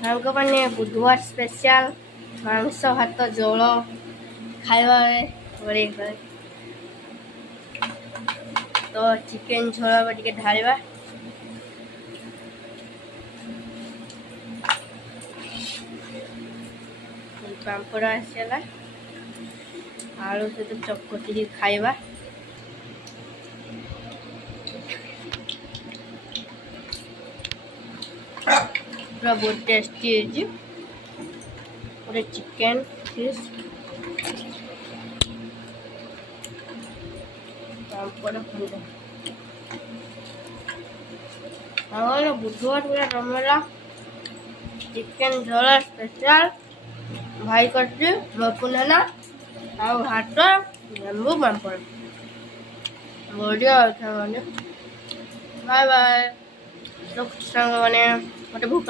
ସାଙ୍ଗମାନେ ବୁଧବାର ସ୍ପେଶାଲ ମାଂସ ଭାତ ଝୋଳ ଖାଇବାରେ ବଢ଼େଇ ତ ଚିକେନ୍ ଝୋଳ ଟିକେ ଢାଳିବା। ପାମ୍ପଡ଼ ଆସିଗଲା, ଆଳୁ ସହିତ ଚକଟିକି ଖାଇବା। पूरा बहुत टेस्टी है जी। पूरे चिकेन फिश बुधवार पूरा रमेला चिकेन झोल स्पेशल भाई करती मपुना ଆଉ ଭାତ ଲେମ୍ବୁ ପାମ୍ପଡ଼ ବଢ଼ିଆ ଅଛି। ବାଏ ବାଏ ସାଙ୍ଗମାନେ, ମୋତେ ଭୋକ